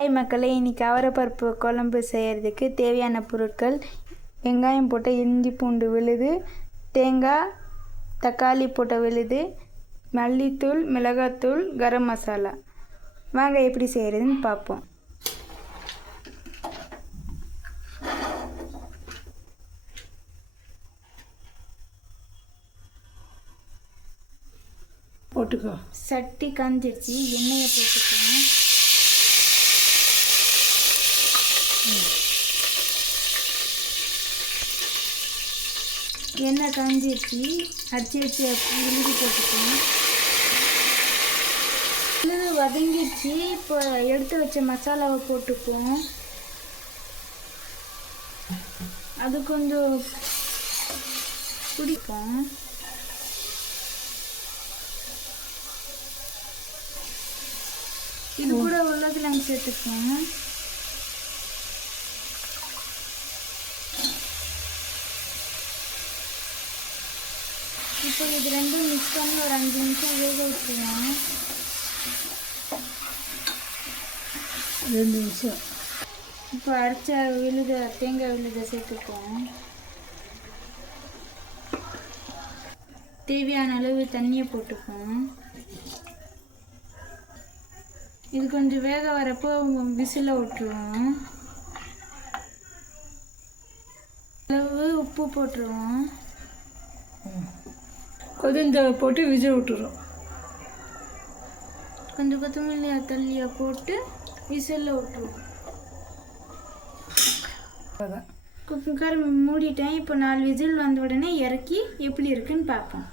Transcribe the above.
Hi மக்களே, இன்றைக்கி அவரைப்பருப்பு குழம்பு செய்கிறதுக்கு தேவையான பொருட்கள்: வெங்காயம் போட்ட இஞ்சி பூண்டு விழுது, தேங்காய், தக்காளி போட்ட விழுது, மல்லித்தூள், மிளகாத்தூள், கரம் மசாலா. வாங்க எப்படி செய்கிறதுன்னு பார்ப்போம். போட்டுக்கோ. சட்டி காஞ்சிடுச்சு, எண்ணெயை போட்டுக்கோங்க. எண்ணெய் காஞ்சிடுச்சு, அடிச்சு விழுதி போட்டுக்கோங்க. விழுது வதங்கிடுச்சு. இப்போ எடுத்து வச்ச மசாலாவை போட்டுக்குவோம். அது கொஞ்சம் பிடிக்கும். இது கூட உருளைக்கிழங்கு சேர்த்துக்குவோம். இப்போ இது ரெண்டும் மிக்ஸ் பண்ணி ஒரு 5 நிமிஷம் வேக வச்சுருவோம். 2 நிமிஷம். இப்போ அரைச்ச தேங்காய் விழுதை சேர்த்துக்குவோம். தேவையான அளவு தண்ணியை போட்டுக்குவோம். இது கொஞ்சம் வேக வரப்போ விசில விட்டுருவோம். அளவு உப்பு போட்டுருவோம். கொதிந்த போட்டு விசில் விட்டுரும். கொஞ்சம் கொத்தமல்லி தள்ளியை போட்டு விசிலில் விட்டுருவோம். குக்கர் மூடிட்டேன். இப்போ 4 விசில் வந்த உடனே இறக்கி எப்படி இருக்குன்னு பார்ப்போம்.